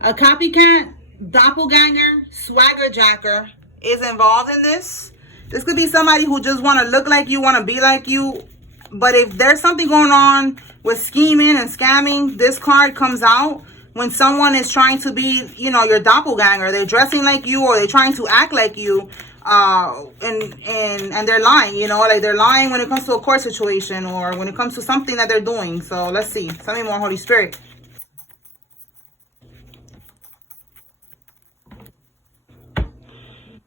A copycat, doppelganger, swagger jacker is involved in this. This could be somebody who just want to look like you, want to be like you. But if there's something going on with scheming and scamming, this card comes out when someone is trying to be, you know, your doppelganger. They're dressing like you, or they're trying to act like you, and they're lying, you know, like they're lying when it comes to a court situation or when it comes to something that they're doing. So let's see. Tell me more, Holy Spirit.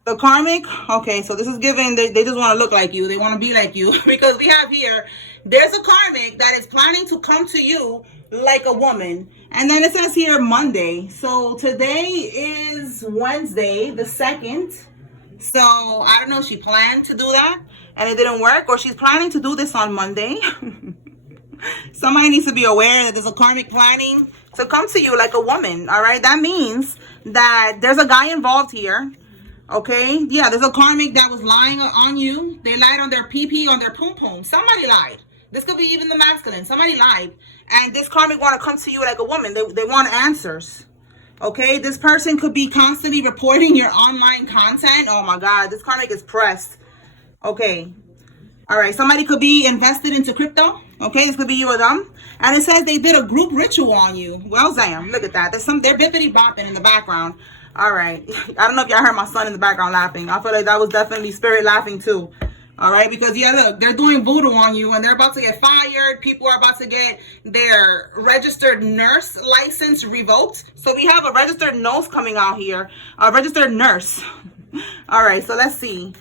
The karmic, okay, so this is given, they just want to look like you. They want to be like you. Because we have here, there's a karmic that is planning to come to you like a woman. And then it says here Monday. So today is Wednesday, the 2nd. So I don't know if she planned to do that and it didn't work, or she's planning to do this on Monday. Somebody needs to be aware that there's a karmic planning to come to you like a woman. All right, that means that there's a guy involved here. Okay, yeah, there's a karmic that was lying on you. They lied on their pee-pee, on their poom-poom. Somebody lied. This could be even the masculine. Somebody lied. And this karmic want to come to you like a woman. They want answers. Okay, this person could be constantly reporting your online content. Oh my God, this karmic is pressed. Okay, all right, somebody could be invested into crypto. Okay, this could be you or them. And it says they did a group ritual on you. Well, Zam, look at that. They're bippity bopping in the background. All right. I don't know if y'all heard my son in the background laughing. I feel like that was definitely spirit laughing too. All right. Because, yeah, look, they're doing voodoo on you and they're about to get fired. People are about to get their registered nurse license revoked. So we have a registered nurse coming out here. A registered nurse. All right. So let's see.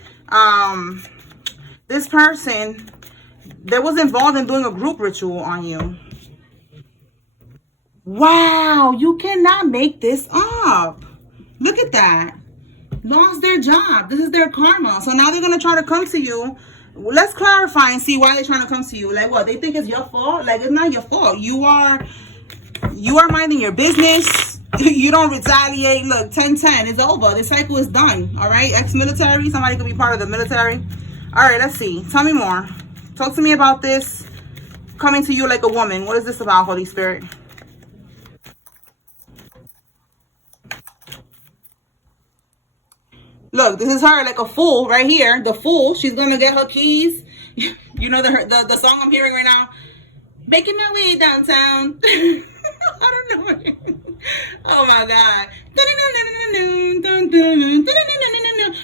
This person that was involved in doing a group ritual on you. Wow. You cannot make this up. Look at that. Lost their job. This is their karma. So now they're going to try to come to you. Let's clarify and see why they're trying to come to you. Like what? They think it's your fault? Like it's not your fault. You are minding your business. You don't retaliate. Look, 10-10. It's over. The cycle is done. All right? Ex-military. Somebody could be part of the military. All right. Let's see. Tell me more. Talk to me about this coming to you like a woman. What is this about, Holy Spirit? Look, this is her like a fool right here. The fool. She's going to get her keys. You know the song I'm hearing right now? Making my way downtown. I don't know. Oh my God.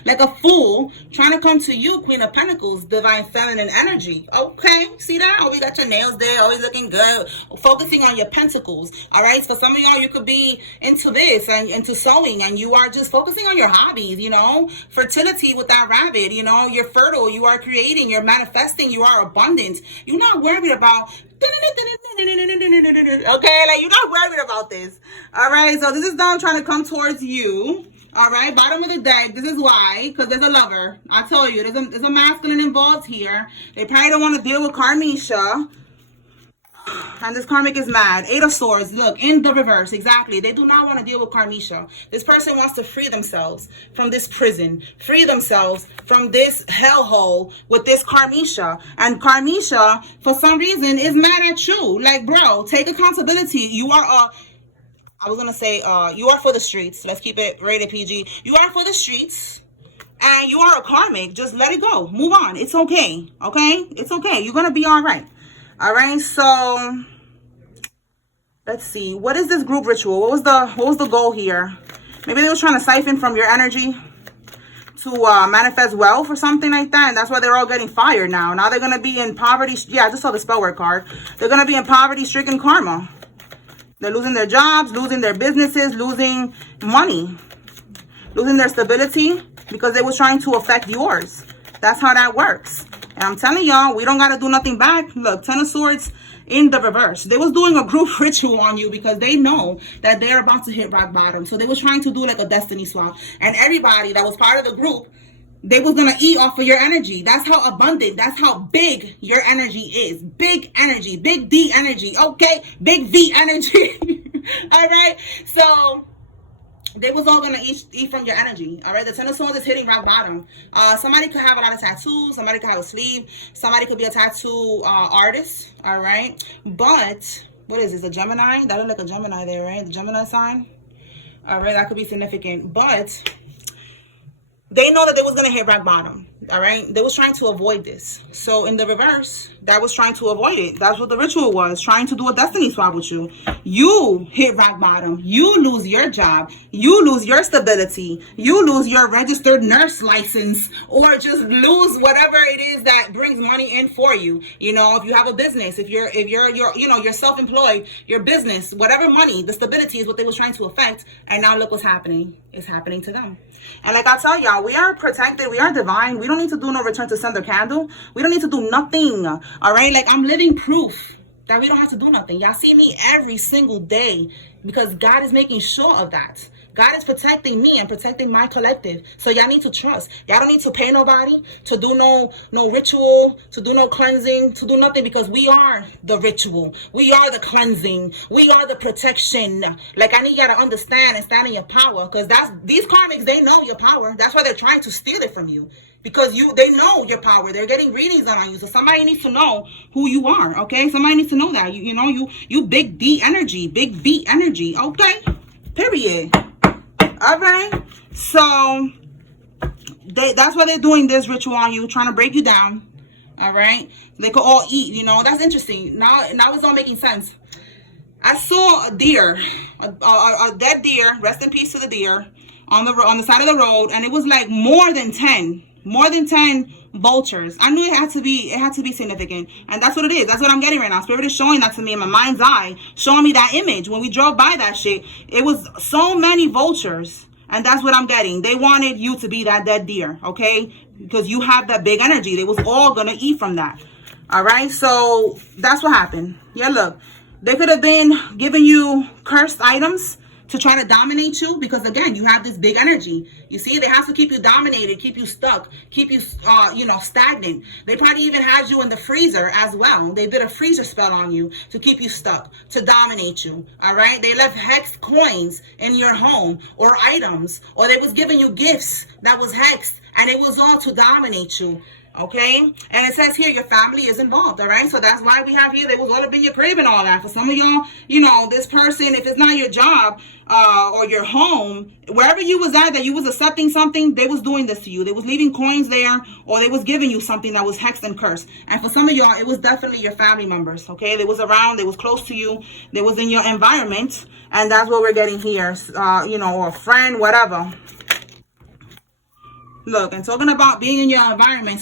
Like a fool trying to come to you, Queen of Pentacles, divine feminine energy. Okay, see that? Oh, we got your nails there, always looking good. Focusing on your pentacles. All right, for some of y'all, you could be into this and into sewing, and you are just focusing on your hobbies, you know, fertility with that rabbit, you know, you're fertile, you are creating, you're manifesting, you are abundant. You're not worried about okay, like you're not worried about this. All right, so this is them trying to come towards you. All right, bottom of the deck. This is why, because there's a lover. I told you, there's a masculine involved here. They probably don't want to deal with Karmisha. And this karmic is mad. 8 of Swords. Look, in the reverse. Exactly. They do not want to deal with Karmisha. This person wants to free themselves from this prison. Free themselves from this hellhole with this Karmisha. And Karmisha, for some reason, is mad at you. Like, bro, take accountability. You are I was going to say, you are for the streets. Let's keep it rated PG. You are for the streets. And you are a karmic. Just let it go. Move on. It's okay. Okay? It's okay. You're going to be all right. All right, so let's see. What is this group ritual? What was the goal here? Maybe they were trying to siphon from your energy to manifest wealth or something like that, and that's why they're all getting fired now. Now they're gonna be in poverty. Yeah, I just saw the spell word card. They're gonna be in poverty-stricken karma. They're losing their jobs, losing their businesses, losing money, losing their stability because they was trying to affect yours. That's how that works. And I'm telling y'all, we don't got to do nothing back. Look, 10 of Swords in the reverse. They was doing a group ritual on you because they know that they're about to hit rock bottom. So they was trying to do like a destiny swap. And everybody that was part of the group, they was going to eat off of your energy. That's how abundant, that's how big your energy is. Big energy, big D energy, okay? Big V energy. All right? So they was all gonna eat from your energy. All right, the 10 of Swords is hitting rock bottom. Somebody could have a lot of tattoos. Somebody could have a sleeve. Somebody could be a tattoo artist. All right, but what is this? A Gemini? That look like a Gemini there, right? The Gemini sign. All right, that could be significant, but they know that they was going to hit rock bottom. All right, they was trying to avoid this. So in the reverse, that was trying to avoid it. That's what the ritual was, trying to do a destiny swap with you. You hit rock bottom. You lose your job. You lose your stability. You lose your registered nurse license, or just lose whatever it is that brings money in for you. You know, if you have a business, if you're you're self-employed, your business, whatever money, the stability is what they was trying to affect. And now look what's happening. It's happening to them. And like I tell y'all, we are protected. We are divine. We don't need to do no return to sender candle. We don't need to do nothing. All right. Like, I'm living proof that we don't have to do nothing. Y'all see me every single day because God is making sure of that. God is protecting me and protecting my collective. So y'all need to trust. Y'all don't need to pay nobody to do no ritual, to do no cleansing, to do nothing, because we are the ritual. We are the cleansing. We are the protection. Like, I need y'all to understand and stand in your power, because these karmics, they know your power. That's why they're trying to steal it from you. Because they know your power. They're getting readings on you. So somebody needs to know who you are, okay? Somebody needs to know that. You big D energy, big B energy, okay? Period. All right. So that's why they're doing this ritual on you, trying to break you down. All right. They could all eat, That's interesting. Now it's all making sense. I saw a deer, a dead deer, rest in peace to the deer, on the side of the road, and it was like more than 10 vultures. I knew it had to be significant, and that's what it is. That's what I'm getting right now. Spirit is showing that to me in my mind's eye, showing me that image. When we drove by that shit, it was so many vultures, and that's what I'm getting. They wanted you to be that dead deer, okay? Because you have that big energy. They was all gonna eat from that. All right, so that's what happened. Yeah, look, they could have been giving you cursed items to try to dominate you, because again, you have this big energy. You see, they have to keep you dominated, keep you stuck, keep you stagnant. They probably even had you in the freezer as well. They did a freezer spell on you to keep you stuck, to dominate you. All right, they left hexed coins in your home, or items, or they was giving you gifts that was hexed, and it was all to dominate you. Okay, and it says here your family is involved. All right, so that's why we have here, they was all up in your crib and all that. For some of y'all, this person, if it's not your job or your home, wherever you was at, that you was accepting something, they was doing this to you. They was leaving coins there, or they was giving you something that was hexed and cursed. And for some of y'all, it was definitely your family members. Okay, they was around, they was close to you, they was in your environment, and that's what we're getting here. Or a friend, whatever. Look, and talking about being in your environment,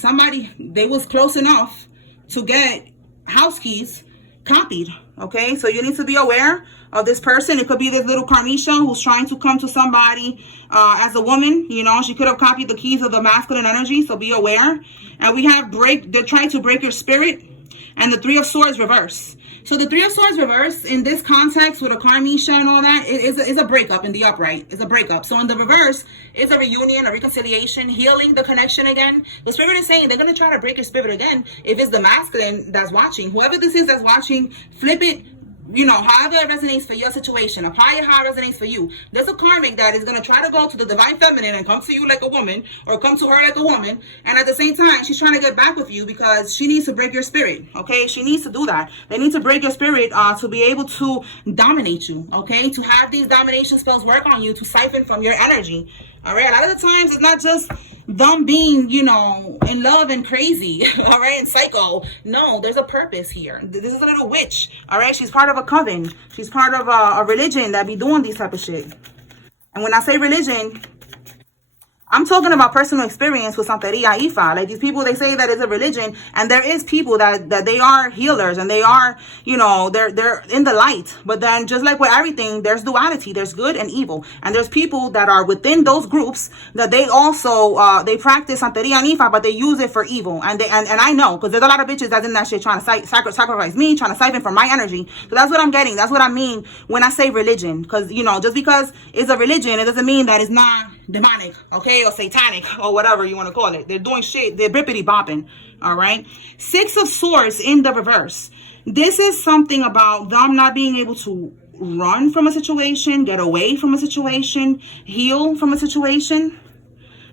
they was close enough to get house keys copied, okay? So you need to be aware of this person. It could be this little Karmisha who's trying to come to somebody as a woman. She could have copied the keys of the masculine energy, so be aware. And we have they're trying to break your spirit, and the Three of Swords reverse. So the Three of Swords reverse, in this context with a Karmisha and all that, is a breakup in the upright. It's a breakup. So in the reverse, it's a reunion, a reconciliation, healing the connection again. The Spirit is saying they're going to try to break your spirit again. If it's the masculine that's watching, whoever this is that's watching, flip it. However it resonates for your situation, apply it how it resonates for you. There's a karmic that is going to try to go to the divine feminine and come to you like a woman, or come to her like a woman, and at the same time she's trying to get back with you because she needs to break your spirit. Okay, she needs to do that. They need to break your spirit to be able to dominate you. Okay, to have these domination spells work on you, to siphon from your energy. All right, a lot of the times it's not just them being, in love and crazy, all right, and psycho. No, there's a purpose here. This is a little witch, all right? She's part of a coven. She's part of a religion that be doing these type of shit. And when I say religion, I'm talking about personal experience with Santeria Ifa. Like, these people, they say that it's a religion, and there is people that they are healers, and they are, they're in the light. But then, just like with everything, there's duality. There's good and evil. And there's people that are within those groups that they also, they practice Santeria Ifa, but they use it for evil. And I know, because there's a lot of bitches that's in that shit trying to sacrifice me, trying to siphon from my energy. So that's what I'm getting. That's what I mean when I say religion. Because, just because it's a religion, it doesn't mean that it's not demonic, okay, or satanic, or whatever you want to call it. They're doing shit. They're bippity bopping. All right. Six of Swords in the reverse. This is something about them not being able to run from a situation, get away from a situation, heal from a situation.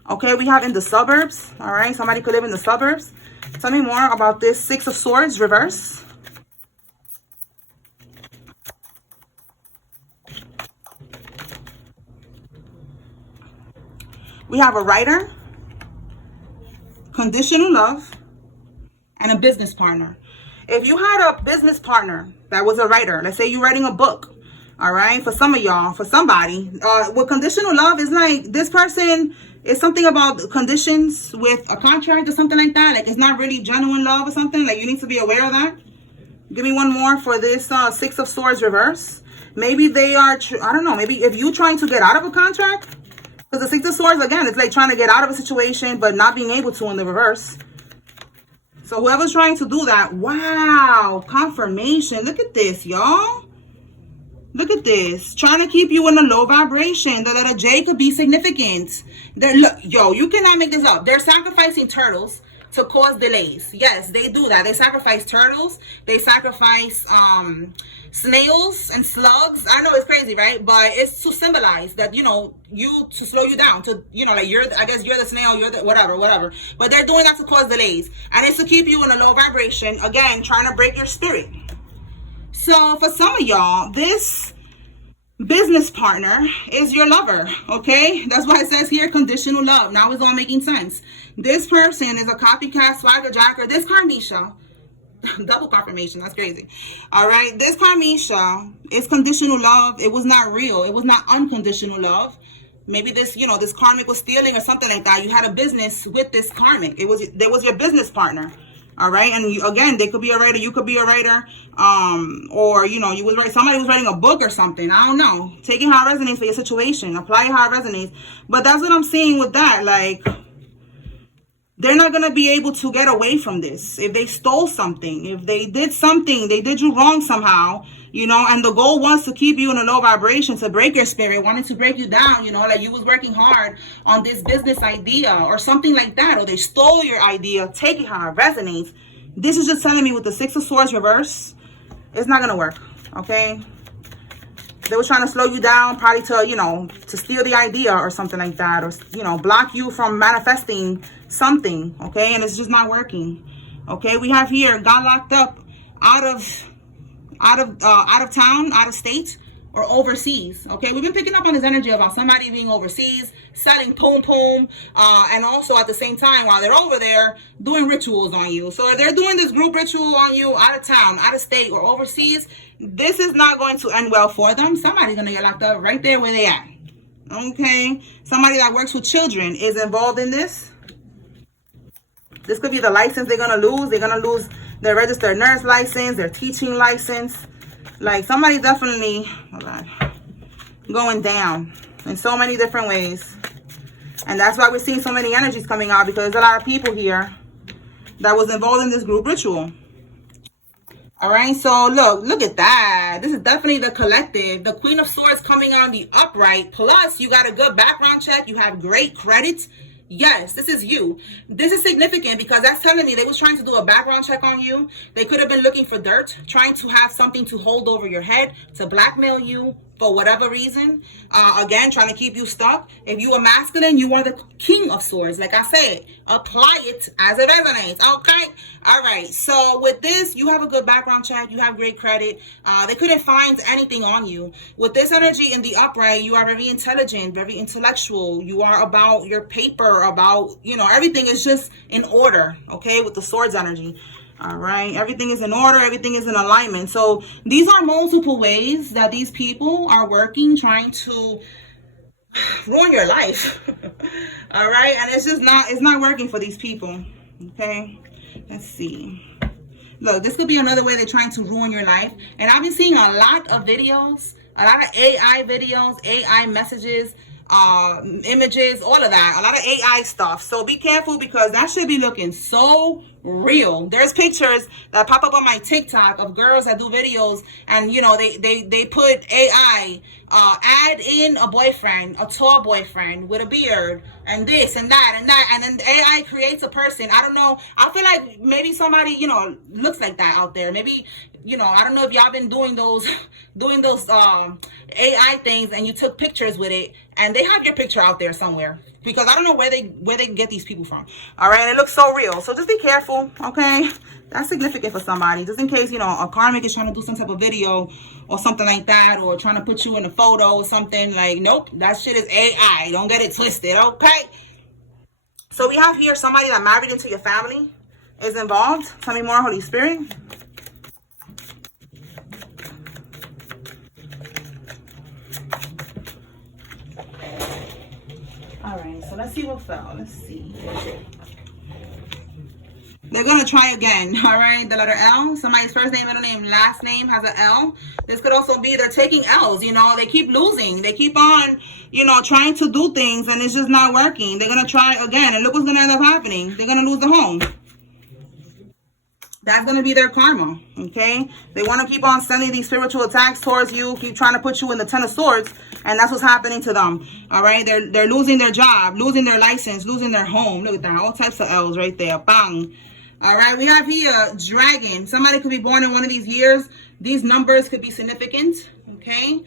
Okay, we have in the suburbs. All right, somebody could live in the suburbs. Tell me more about this Six of Swords reverse. We have a writer, conditional love, and a business partner. If you had a business partner that was a writer, let's say you're writing a book, all right, for some of y'all, for somebody, with conditional love is like this person is something about conditions with a contract or something like that. Like it's not really genuine love or something. Like you need to be aware of that. Give me one more for this Six of Swords reverse. Maybe they are, I don't know, maybe if you're trying to get out of a contract, because the Six of Swords, again, it's like trying to get out of a situation, but not being able to in the reverse. So whoever's trying to do that, wow, confirmation. Look at this, y'all. Look at this. Trying to keep you in a low vibration. The letter J could be significant. Look, yo, you cannot make this up. They're sacrificing turtles to cause delays. Yes, they do that. They sacrifice turtles. They sacrifice snails and slugs. I know it's crazy, right? But it's to symbolize that, you know, to slow you down, to, you know, like I guess you're the snail, you're the whatever. But they're doing that to cause delays. And it's to keep you in a low vibration. Again, trying to break your spirit. So for some of y'all, this business partner is your lover, okay? That's why it says here conditional love. Now it's all making sense. This person is a copycat, swagger jacker. This Karmisha, double confirmation, that's crazy. All right, this Karmisha is conditional love. It was not real. It was not unconditional love. Maybe this, you know, this karmic was stealing or something like that. You had a business with this karmic. There was your business partner. All right, and again, they could be a writer, you could be a writer, or you know, somebody was writing a book or something. I don't know. Take it how it resonates for your situation. Apply it how it resonates. But that's what I'm seeing with that. Like, they're not gonna be able to get away from this. If they stole something, if they did something, they did you wrong somehow, you know, and the goal was to keep you in a low vibration, to break your spirit, wanted to break you down, you know, like you was working hard on this business idea or something like that, or they stole your idea. Take it how it resonates. This is just telling me with the Six of Swords reverse, it's not gonna work, okay? They were trying to slow you down, probably to, you know, to steal the idea or something like that, or, you know, block you from manifesting something, okay? And it's just not working, okay? We have here, got locked up out of town, out of state, or overseas, okay? We've been picking up on this energy about somebody being overseas, selling poom, and also at the same time, while they're over there, doing rituals on you. So if they're doing this group ritual on you out of town, out of state, or overseas, this is not going to end well for them. Somebody's gonna get locked up right there where they at, okay? Somebody that works with children is involved in this. This could be the license they're gonna lose. They're gonna lose their registered nurse license, their teaching license. Like somebody definitely, hold on, going down in so many different ways. And that's why we're seeing so many energies coming out, because there's a lot of people here that was involved in this group ritual. All right, so look at that. This is definitely the collective. The Queen of Swords coming on the upright. Plus, you got a good background check. You have great credit. Yes, this is you. This is significant because that's telling me they was trying to do a background check on you. They could have been looking for dirt, trying to have something to hold over your head, to blackmail you for whatever reason. Again, trying to keep you stuck. If you are masculine, you are the King of Swords. Like I said, apply it as it resonates. Okay? All right. So with this, you have a good background check. You have great credit. They couldn't find anything on you. With this energy in the upright, you are very intelligent, very intellectual. You are about your paper, about, you know, everything is just in order. Okay? With the Swords energy. All right, everything is in order, everything is in alignment. So these are multiple ways that these people are working, trying to ruin your life. All right, and it's not working for these people. Okay, let's see. Look, this could be another way they're trying to ruin your life. And I've been seeing a lot of videos, a lot of AI videos, AI messages, images, all of that, a lot of AI stuff. So be careful, because that should be looking so real. There's pictures that pop up on my TikTok of girls that do videos, and you know, they put AI, add in a boyfriend, a tall boyfriend with a beard, and this and that and that, and then AI creates a person. I don't know, I feel like maybe somebody, you know, looks like that out there. Maybe you know, I don't know if y'all been doing those AI things and you took pictures with it and they have your picture out there somewhere, because I don't know where they can get these people from. All right, and it looks so real. So just be careful, okay? That's significant for somebody, just in case, you know, a karmic is trying to do some type of video or something like that, or trying to put you in a photo or something. Like, nope, that shit is AI. Don't get it twisted, okay? So we have here somebody that married into your family is involved. Tell me more, Holy Spirit. All right, so let's see what fell. Let's see. They're going to try again, all right? The letter L, somebody's first name, middle name, last name has an L. This could also be they're taking L's, you know. They keep losing. They keep on, you know, trying to do things, and it's just not working. They're going to try again, and look what's going to end up happening. They're going to lose the home. That's going to be their karma, okay? They want to keep on sending these spiritual attacks towards you, keep trying to put you in the Ten of Swords, and that's what's happening to them, all right? They're losing their job, losing their license, losing their home. Look at that, all types of L's right there, bang. All right, we have here dragon. Somebody could be born in one of these years. These numbers could be significant, okay?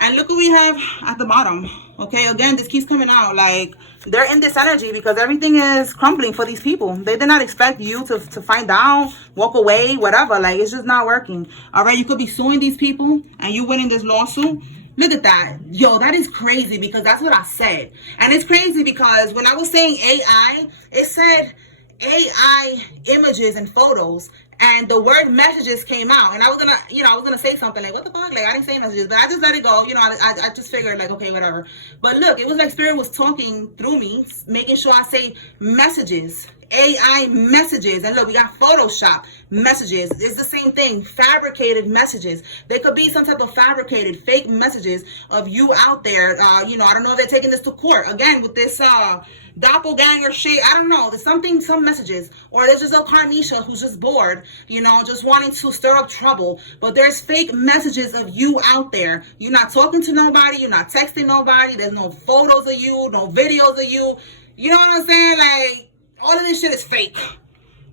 And look what we have at the bottom, okay? Again, this keeps coming out. Like, they're in this energy because everything is crumbling for these people. They did not expect you to find out, walk away, whatever. Like, it's just not working. All right, you could be suing these people and you winning this lawsuit. Look at that. Yo, that is crazy, because that's what I said. And it's crazy because when I was saying AI, it said AI images and photos, and the word messages came out, and I was gonna say something like, what the fuck, like, I didn't say messages, but I just let it go, you know. I just figured, like, okay, whatever. But look, it was like Spirit was talking through me, making sure I say messages, AI messages. And look, we got Photoshop messages. It's the same thing, fabricated messages. They could be some type of fabricated fake messages of you out there. You know, I don't know if they're taking this to court again with this doppelganger shit. I don't know. There's some messages, or there's just a Karmisha who's just bored, you know, just wanting to stir up trouble. But there's fake messages of you out there. You're not talking to nobody. You're not texting nobody. There's no photos of you, no videos of you. You know what I'm saying? Like, all of this shit is fake.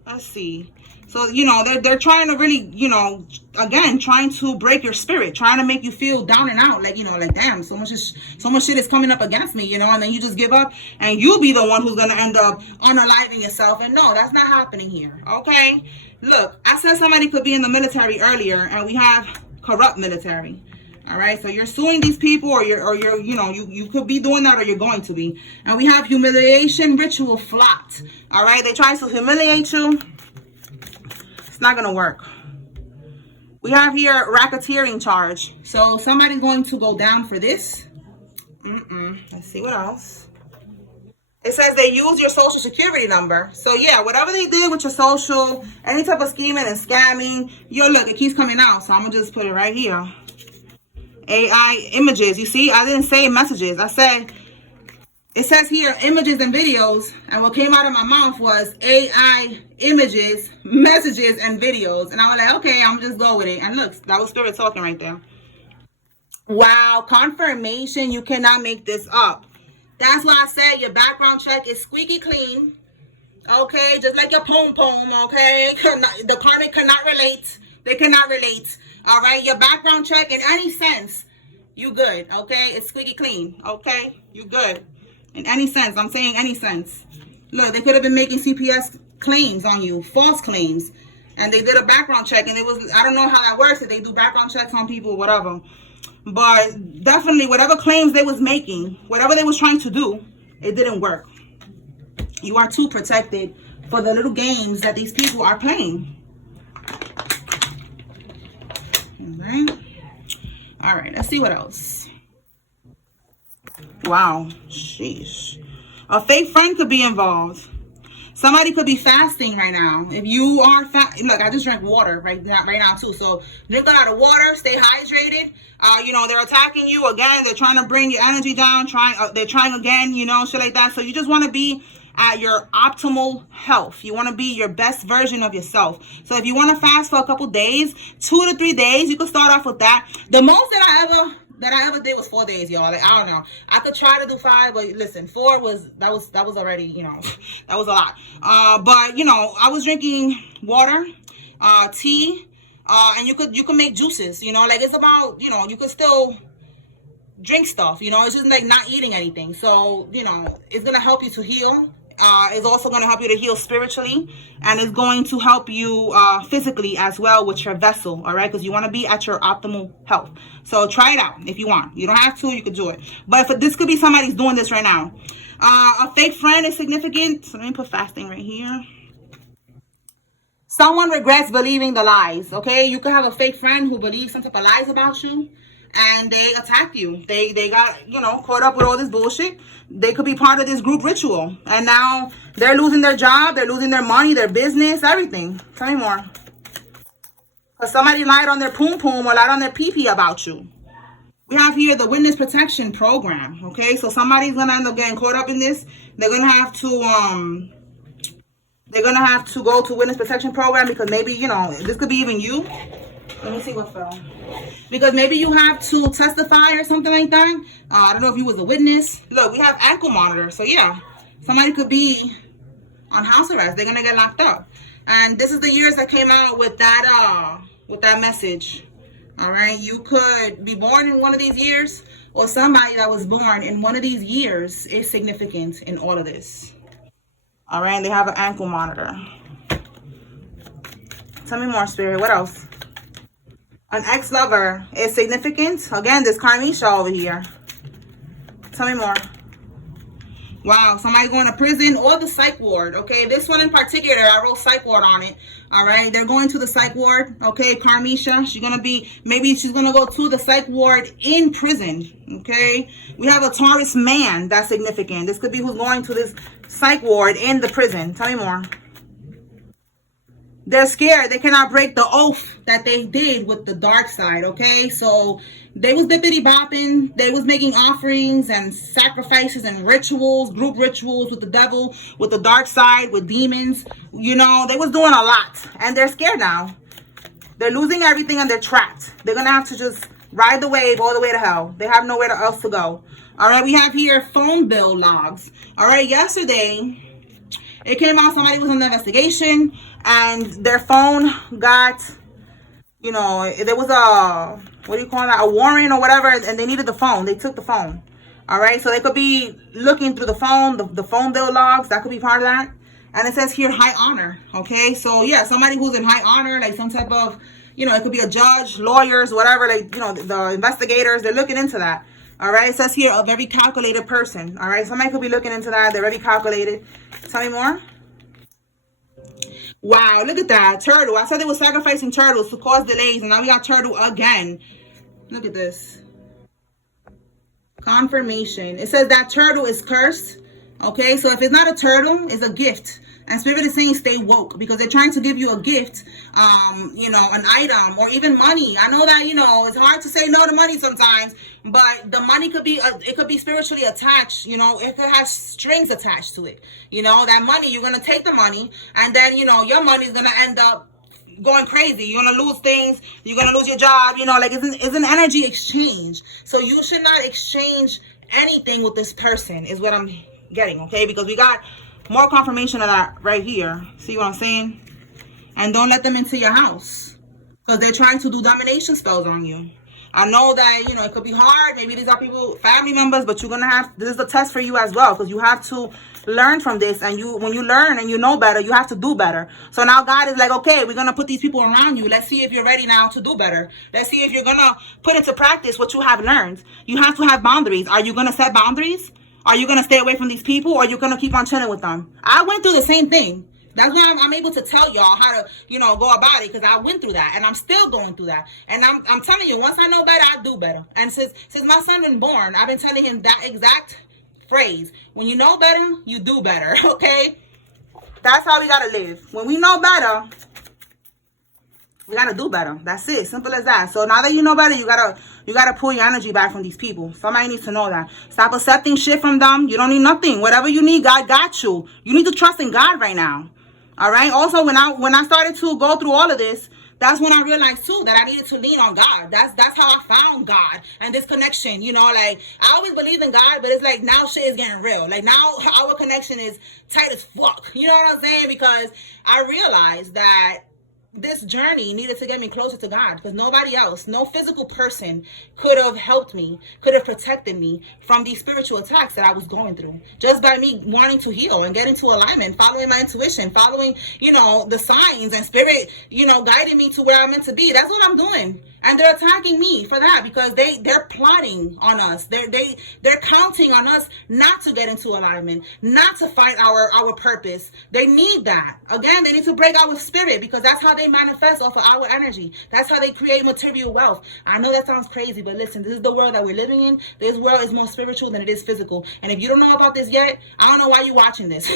Let's see. So, you know, they're trying to really, you know, again, trying to break your spirit, trying to make you feel down and out, like, you know, like, damn, so much shit is coming up against me, you know, and then you just give up, and you'll be the one who's going to end up unaliving yourself. And no, that's not happening here, okay? Look, I said somebody could be in the military earlier, and we have corrupt military. All right, so you're suing these people, or you're you know, you could be doing that, or you're going to be. And we have humiliation ritual flopped. All right, they try to humiliate you. It's not gonna work. We have here racketeering charge. So somebody's going to go down for this. Let's see what else. It says they use your social security number. So yeah, whatever they did with your social, any type of scheming and scamming, yo, look, it keeps coming out. So I'm gonna just put it right here. AI images. You see, I didn't say messages. I said, it says here images and videos, and what came out of my mouth was AI images, messages, and videos. And I was like, okay, I'm just go with it. And look, that was Spirit talking right there. Wow, confirmation. You cannot make this up. That's why I said your background check is squeaky clean. Okay, just like your pom, okay? The karmic cannot relate. They cannot relate. All right, your background check, in any sense, you good, okay? It's squeaky clean, okay? You good. In any sense, I'm saying any sense. Look, they could have been making CPS claims on you, false claims. And they did a background check, and it was, I don't know how that works, if they do background checks on people, whatever. But definitely, whatever claims they was making, whatever they was trying to do, it didn't work. You are too protected for the little games that these people are playing. All right, let's see what else. Wow, sheesh. A fake friend could be involved. Somebody could be fasting right now. If you are look, I just drank water right now too. So drink a lot of water, stay hydrated. You know, they're attacking you again. They're trying to bring your energy down. They're trying again. You know, shit like that. So you just want to be at your optimal health. You want to be your best version of yourself. So if you want to fast for a couple days, 2 to 3 days, you can start off with that. The most that I ever did was 4 days, y'all. Like, I don't know. I could try to do 5, but listen, 4 was already, you know, that was a lot. But you know, I was drinking water, tea, And you could make juices, you know, like it's about, you know, you could still drink stuff, you know, it's just like not eating anything. So, you know, it's going to help you to heal. It's also going to help you to heal spiritually, and it's going to help you physically as well with your vessel, all right? Because you want to be at your optimal health. So try it out if you want. You don't have to, you could do it. But if this could be somebody's doing this right now. A fake friend is significant. So let me put fasting right here. Someone regrets believing the lies, okay? You could have a fake friend who believes some type of lies about you, and they attack you. They got, you know, caught up with all this bullshit. They could be part of this group ritual, and now they're losing their job, they're losing their money, their business, everything. Tell me more. Because somebody lied on their poom poom or lied on their pee pee about you. We have here the witness protection program, okay? So somebody's gonna end up getting caught up in this. They're gonna have to go to witness protection program, because maybe, you know, this could be even you. Let me see what fell. Because maybe you have to testify or something like that. I don't know if you was a witness. Look, we have ankle monitor. So yeah, somebody could be on house arrest. They're gonna get locked up. And this is the years that came out with that message. All right, you could be born in one of these years, or somebody that was born in one of these years is significant in all of this. All right, they have an ankle monitor. Tell me more, Spirit. What else? An ex-lover is significant. Again, this Karmisha over here. Tell me more. Wow, somebody going to prison or the psych ward, okay? This one in particular, I wrote psych ward on it, all right? They're going to the psych ward, okay? Karmisha, she's going to be, maybe she's going to go to the psych ward in prison, okay? We have a Taurus man that's significant. This could be who's going to this psych ward in the prison. Tell me more. They're scared. They cannot break the oath that they did with the dark side, okay? So they was bippity bopping. They was making offerings and sacrifices and rituals, group rituals with the devil, with the dark side, with demons. You know, they was doing a lot. And they're scared now. They're losing everything and they're trapped. They're going to have to just ride the wave all the way to hell. They have nowhere else to go. All right, we have here phone bill logs. All right, yesterday it came out somebody was on the investigation, and their phone got, you know, there was a, what do you call that, a warrant or whatever, and they needed the phone. They took the phone. All right, so they could be looking through the phone, the phone bill logs. That could be part of that. And it says here high honor. Okay, so yeah, somebody who's in high honor, like some type of, you know, it could be a judge, lawyers, whatever, like, you know, the investigators, they're looking into that. All right, it says here a very calculated person. All right, somebody could be looking into that. They're very calculated. Tell me more. Wow, look at that. Turtle. I said they were sacrificing turtles to cause delays, and now we got turtle again. Look at this. Confirmation. It says that turtle is cursed. Okay, so if it's not a turtle, it's a gift. And Spirit is saying stay woke, because they're trying to give you a gift, you know, an item or even money. I know that, you know, it's hard to say no to money sometimes, but the money could be, it could be spiritually attached, you know, it could have strings attached to it. You know, that money, you're going to take the money, and then, you know, your money is going to end up going crazy. You're going to lose things. You're going to lose your job, you know, like it's an energy exchange. So you should not exchange anything with this person is what I'm getting, okay? Because we got more confirmation of that right here. See what I'm saying? And don't let them into your house, because they're trying to do domination spells on you. I know that, you know, it could be hard. Maybe these are people, family members, but you're going to have, this is a test for you as well, because you have to learn from this. And when you learn and you know better, you have to do better. So now God is like, okay, we're going to put these people around you. Let's see if you're ready now to do better. Let's see if you're going to put into practice what you have learned. You have to have boundaries. Are you going to set boundaries? Are you going to stay away from these people, or are you going to keep on chilling with them? I went through the same thing. That's why I'm able to tell y'all how to, you know, go about it, because I went through that, and I'm still going through that. And I'm telling you, once I know better, I do better. And since my son been born, I've been telling him that exact phrase. When you know better, you do better, okay? That's how we got to live. When we know better, we got to do better. That's it. Simple as that. So now that you know better, you gotta pull your energy back from these people. Somebody needs to know that. Stop accepting shit from them. You don't need nothing. Whatever you need, God got you. You need to trust in God right now. All right. Also, when I started to go through all of this, that's when I realized too that I needed to lean on God. That's how I found God and this connection. You know, like I always believed in God, but it's like now shit is getting real. Like now our connection is tight as fuck. You know what I'm saying? Because I realized that this journey needed to get me closer to God, because nobody else, no physical person could have helped me, could have protected me from these spiritual attacks that I was going through, just by me wanting to heal and get into alignment, following my intuition, following, the signs and spirit, guiding me to where I'm meant to be. That's what I'm doing. And they're attacking me for that, because they're plotting on us. They're counting on us not to get into alignment, not to find our purpose. They need that. Again, they need to break our spirit, because that's how they manifest off of our energy. That's how they create material wealth. I know that sounds crazy, but listen, this is the world that we're living in. This world is more spiritual than it is physical. And if you don't know about this yet, I don't know why you're watching this.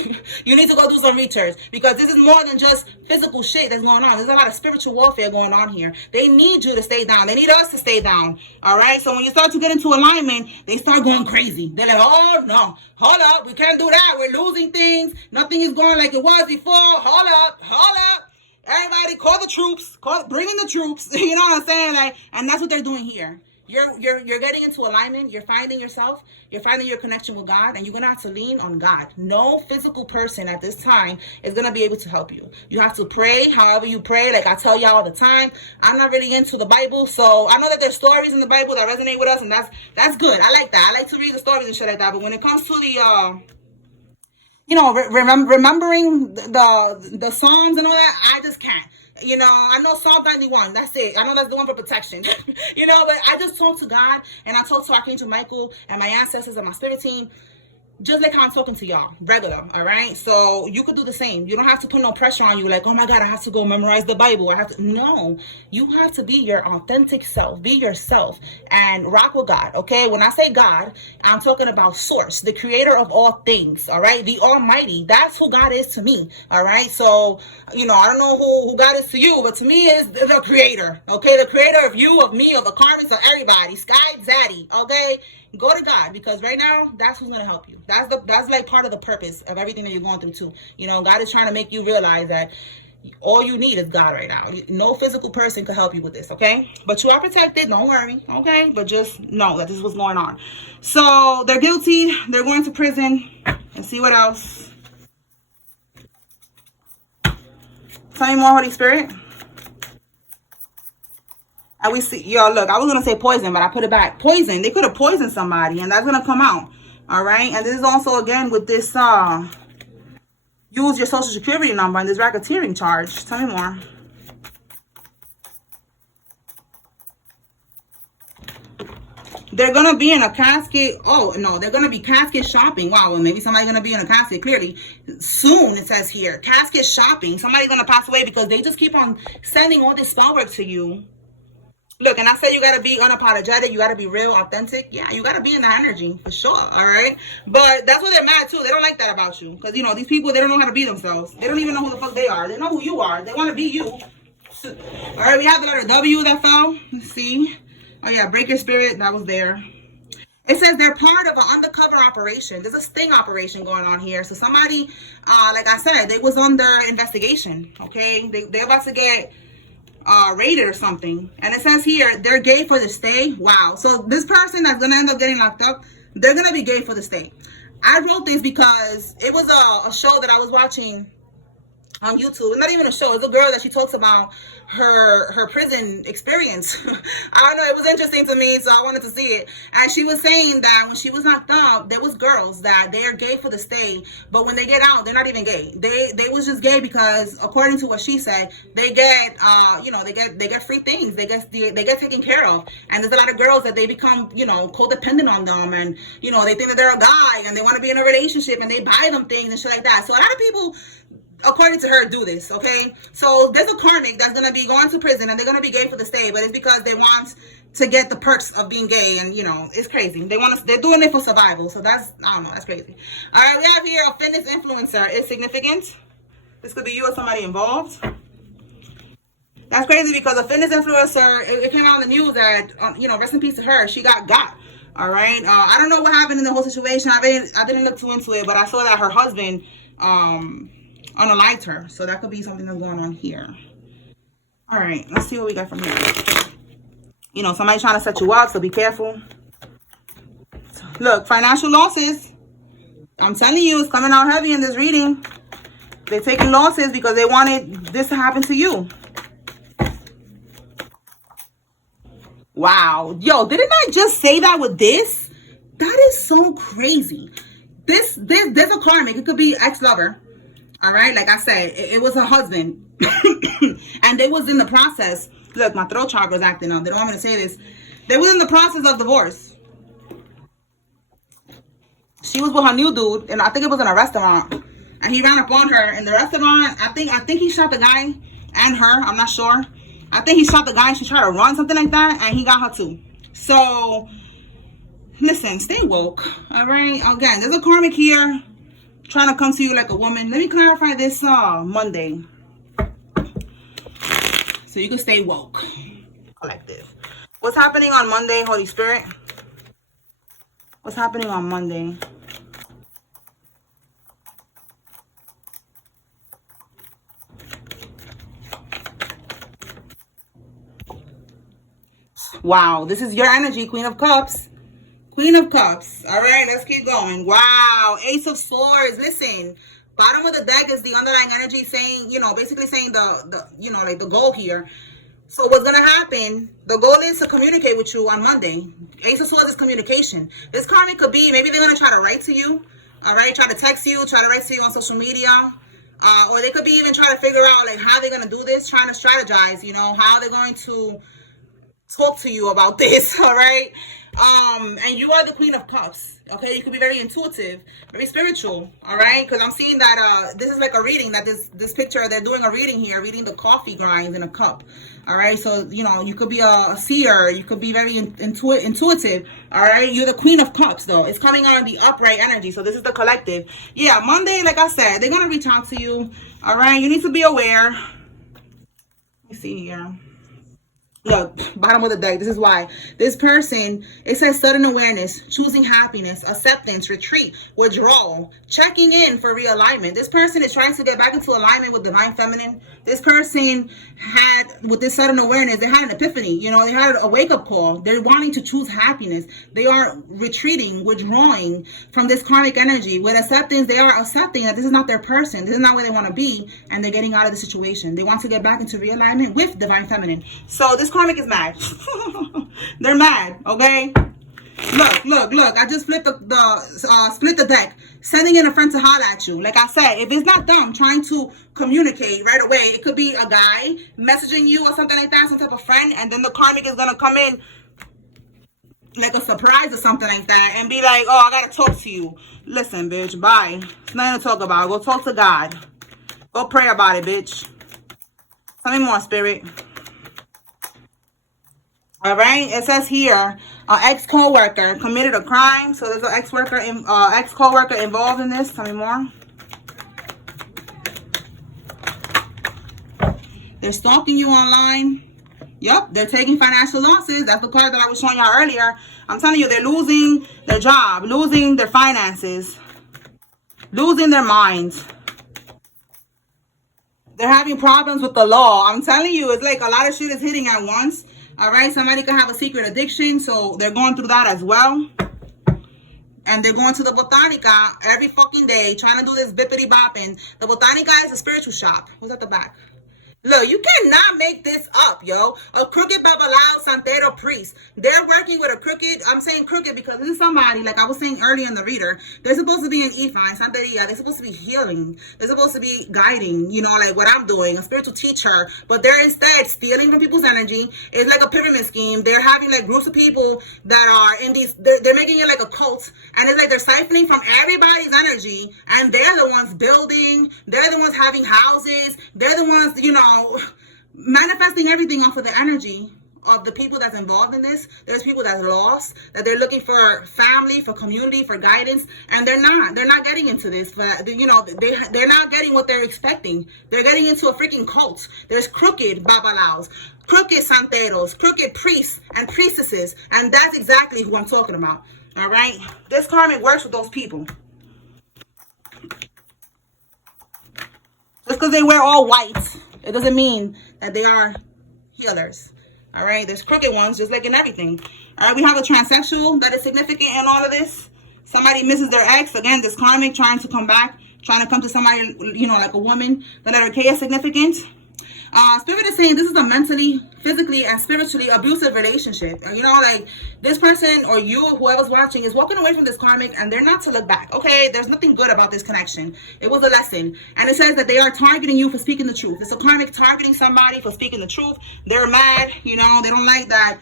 You need to go do some research, because this is more than just physical shit that's going on. There's a lot of spiritual warfare going on here. They need you to stay down. They need us to stay down. All right. So when you start to get into alignment, they start going crazy. They're like, oh no, hold up, we can't do that. We're losing things. Nothing is going like it was before. Hold up. Everybody, call the troops. Bring in the troops. You know what I'm saying? Like, and that's what they're doing here. You're getting into alignment. You're finding yourself. You're finding your connection with God, and you're gonna have to lean on God. No physical person at this time is gonna be able to help you. You have to pray however you pray. Like I tell y'all all the time, I'm not really into the Bible, so I know that there's stories in the Bible that resonate with us, and that's good. I like that. I like to read the stories and shit like that. But when it comes to the remembering the Psalms and all that, I just can't. I know Psalm 91. That's it. I know that's the one for protection. But I just talk to God, and I talk to Archangel Michael and my ancestors and my spirit team, just like how I'm talking to y'all, regular, all right? So you could do the same. You don't have to put no pressure on you, like, oh my God, I have to go memorize the Bible. No, you have to be your authentic self, be yourself, and rock with God, okay? When I say God, I'm talking about Source, the creator of all things, all right? The Almighty, that's who God is to me, all right? So, I don't know who God is to you, but to me is the creator, okay? The creator of you, of me, of the karmics, of everybody, Sky Zaddy, okay? Go to God, because right now, that's who's going to help you. That's like part of the purpose of everything that you're going through too. God is trying to make you realize that all you need is God right now. No physical person could help you with this, okay? But you are protected, don't worry, okay? But just know that this is what's going on. So they're guilty, they're going to prison, and see what else. Tell me more, Holy Spirit. And we see, look, I was going to say poison, but I put it back. Poison. They could have poisoned somebody, and that's going to come out. All right. And this is also, again, with this, use your social security number and this racketeering charge. Tell me more. They're going to be in a casket. Oh, no, they're going to be casket shopping. Wow, well, maybe somebody's going to be in a casket, clearly. Soon, it says here. Casket shopping. Somebody's going to pass away, because they just keep on sending all this spell work to you. Look, and I said you got to be unapologetic. You got to be real, authentic. Yeah, you got to be in that energy for sure. All right. But that's what they're mad too. They don't like that about you. Because, these people, they don't know how to be themselves. They don't even know who the fuck they are. They know who you are. They want to be you. All right. We have the letter W that fell. Let's see. Oh, yeah. Break your spirit. That was there. It says they're part of an undercover operation. There's a sting operation going on here. So somebody, like I said, they was under investigation. Okay. They're about to get raided or something, and it says here they're gay for the stay. Wow. So this person that's gonna end up getting locked up, they're gonna be gay for the stay. I wrote this because it was a show that I was watching on YouTube. It's not even a show. It's a girl that she talks about her prison experience. I don't know. It was interesting to me, so I wanted to see it. And she was saying that when she was locked up, there was girls that they're gay for the stay, but when they get out, they're not even gay. They was just gay because, according to what she said, they get they get free things. They get taken care of. And there's a lot of girls that they become codependent on them, and they think that they're a guy and they want to be in a relationship, and they buy them things and shit like that. So a lot of people, according to her, do this, okay? So there's a karmic that's going to be going to prison, and they're going to be gay for the stay, but it's because they want to get the perks of being gay, and it's crazy. They're doing it for survival. So that's, I don't know, that's crazy. All right, we have here a fitness influencer. Is significant. This could be you or somebody involved. That's crazy, because a fitness influencer, it came out in the news that rest in peace to her, she got. All right. I don't know what happened in the whole situation. I didn't look too into it, but I saw that her husband unalived her. So that could be something that's going on here. All right, let's see what we got from here. Somebody's trying to set you up, so be careful. Look, financial losses. I'm telling you, it's coming out heavy in this reading. They're taking losses because they wanted this to happen to you. Wow. Yo, didn't I just say that with this? That is so crazy. There's a karmic. It could be ex-lover. All right. Like I said, it was her husband. And they was in the process. Look, my throat chakra is acting up. They don't want me to say this. They was in the process of divorce. She was with her new dude, and I think it was in a restaurant. And he ran up on her in the restaurant. I think he shot the guy and her. I'm not sure. I think he shot the guy and she tried to run, something like that. And he got her too. So, listen, stay woke. All right. Again, there's a karmic here trying to come to you like a woman. Let me clarify this Monday. So you can stay woke. Collective. What's happening on Monday, Holy Spirit? What's happening on Monday? Wow, this is your energy, Queen of Cups. Queen of Cups. All right, let's keep going. Wow, Ace of Swords. Listen, bottom of the deck is the underlying energy saying, you know, basically saying like the goal here. So what's going to happen, the goal is to communicate with you on Monday. Ace of Swords is communication. This karmic could be, maybe they're going to try to write to you. All right, try to text you, try to write to you on social media. Or they could be even trying to figure out like how they're going to do this, trying to strategize, you know, how they're going to talk to you about this. All right. And you are the Queen of Cups. Okay, you could be very intuitive, very spiritual. All right, because I'm seeing that this is like a reading, that this picture, they're doing a reading here, reading the coffee grinds in a cup. All right, so you know, you could be a seer, you could be very intuitive. All right, you're the Queen of Cups though. It's coming on the upright energy. So this is the collective. Yeah, Monday, like I said, they're gonna reach out to you. All right, you need to be aware. Let me see here. Look, bottom of the deck. This is why this person, it says sudden awareness, choosing happiness, acceptance, retreat, withdrawal, checking in for realignment. This person is trying to get back into alignment with divine feminine. This person had, with this sudden awareness, they had an epiphany. You know, they had a wake-up call. They're wanting to choose happiness. They are retreating, withdrawing from this karmic energy. With acceptance, they are accepting that this is not their person. This is not where they want to be, and they're getting out of the situation. They want to get back into realignment with divine feminine. So this karmic is mad. They're mad, okay? Look. I just flipped split the deck. Sending in a friend to holler at you. Like I said, if it's not them trying to communicate right away, it could be a guy messaging you or something like that, some type of friend, and then the karmic is gonna come in like a surprise or something like that and be like, oh, I gotta talk to you. Listen, bitch, bye. It's nothing to talk about. Go talk to God. Go pray about it, bitch. Tell me more, spirit. All right, it says here, ex-co-worker committed a crime. So there's an ex-co-worker involved in this. Tell me more. They're stalking you online. Yep, they're taking financial losses. That's the card that I was showing y'all earlier. I'm telling you, they're losing their job, losing their finances, losing their minds. They're having problems with the law. I'm telling you, it's like a lot of shit is hitting at once. All right, somebody could have a secret addiction, so they're going through that as well. And they're going to the Botanica every fucking day, trying to do this bippity bopping. The Botanica is a spiritual shop. Who's at the back? Look, you cannot make this up, yo. A crooked babalao santero priest. They're working with a crooked, I'm saying crooked because this is somebody, like I was saying earlier in the reader, they're supposed to be an Ifa, in Santeria. They're supposed to be healing. They're supposed to be guiding, you know, like what I'm doing, a spiritual teacher. But they're instead stealing from people's energy. It's like a pyramid scheme. They're having like groups of people that are in these, they're making it like a cult. And it's like they're siphoning from everybody's energy. And they're the ones building. They're the ones having houses. They're the ones, you know, manifesting everything off of the energy of the people that's involved in this. There's people that's lost, that they're looking for family, for community, for guidance, and they're not getting into this. But you know, they're not getting what they're expecting. They're getting into a freaking cult. There's crooked babalaos, crooked santeros, crooked priests and priestesses, and that's exactly who I'm talking about. All right, this karmic works with those people. Just because they wear all white, it doesn't mean that they are healers. All right, there's crooked ones, just like in everything. All right, we have a transsexual that is significant in all of this. Somebody misses their ex. Again, this karmic trying to come back, trying to come to somebody, you know, like a woman. The letter K is significant. Spirit is saying this is a mentally, physically, and spiritually abusive relationship. You know, like this person or you or whoever's watching is walking away from this karmic and they're not to look back. Okay, there's nothing good about this connection. It was a lesson. And it says that they are targeting you for speaking the truth. It's a karmic targeting somebody for speaking the truth. They're mad, you know, they don't like that.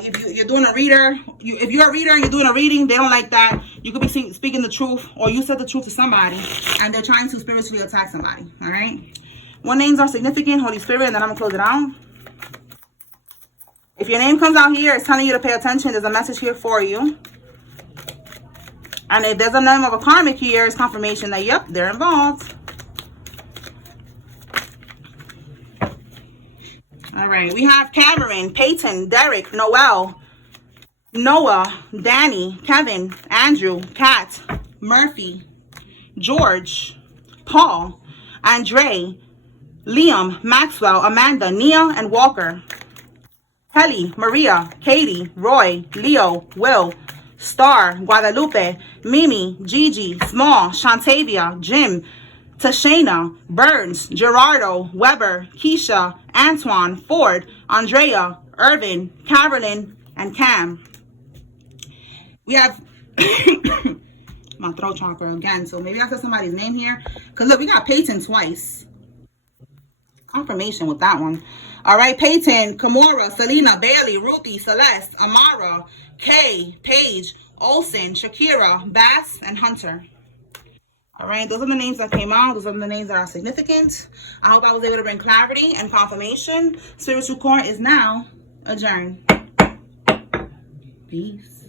If you're doing a reader, if you're a reader and you're doing a reading, they don't like that. You could be speaking the truth, or you said the truth to somebody and they're trying to spiritually attack somebody. All right. What names are significant? Holy Spirit, and then I'm gonna close it out. If your name comes out here, it's telling you to pay attention. There's a message here for you. And if there's a name of a karmic here, it's confirmation that, yep, they're involved. All right, we have Cameron, Peyton, Derek, Noel, Noah, Danny, Kevin, Andrew, Kat, Murphy, George, Paul, Andre, Liam, Maxwell, Amanda, Nia, and Walker, Kelly, Maria, Katie, Roy, Leo, Will, Star, Guadalupe, Mimi, Gigi, Small, Shantavia, Jim, Tashana, Burns, Gerardo, Weber, Keisha, Antoine, Ford, Andrea, Irvin, Carolyn, and Cam. We have my throat chakra again, so maybe I said somebody's name here. Because look, we got Peyton twice. Confirmation with that one. All right, Peyton, Kimora, Selena, Bailey, Ruthie, Celeste, Amara, Kay, Paige, Olsen, Shakira, Bass, and Hunter. All right, those are the names that came out. Those are the names that are significant. I hope I was able to bring clarity and confirmation. Spiritual court is now adjourned. Peace.